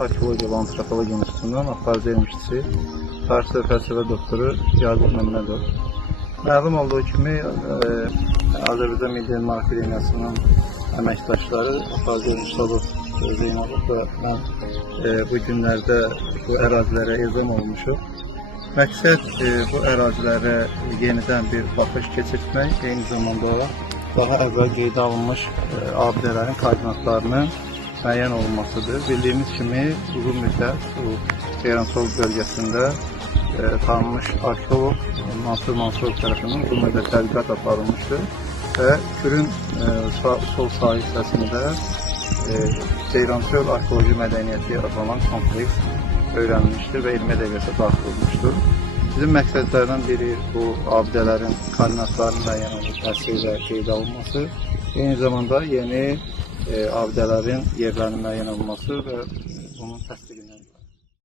Arkeologiya və Antropologiya İnstitutundan aparıcı elmçisi, tarix və fəlsəfə doktoru Yaqub Məmmədov. Məlum olduğu kimi, Azərbaycan Milli Maarif Akademiyasının əməkdaşları aparıcı elmçi Sadov Zeynalov və mən bu günlərdə bu ərazilərə ezam olmuşuq. Məqsəd bu ərazilərə yenidən bir baxış keçirtmək, eyni zamanda daha əvvəl qeydə alınmış abidələrin koordinatlarının müəyyən olunmasıdır. Bildiyimiz kimi uzun müddət bu Ceyransoy bölgəsində tanınmış arkeolog Mansur Mansurov tərəfindən uzun müddət tədqiqat aparılmışdır və Kürün sol sahil hissəsində Ceyransoy arkeoloji mədəniyyəti adlanan kompleks öyrənilmişdir və elmi ədəbiyyata daxil olmuşdur. Bizim məqsədlərdən biri bu abidələrin koordinatlarının müəyyən olunmuş təsirlə qeydə alınması, eyni zamanda yeni abidələrin yerlərinin müəyyən olunması və bunun təsdiqindən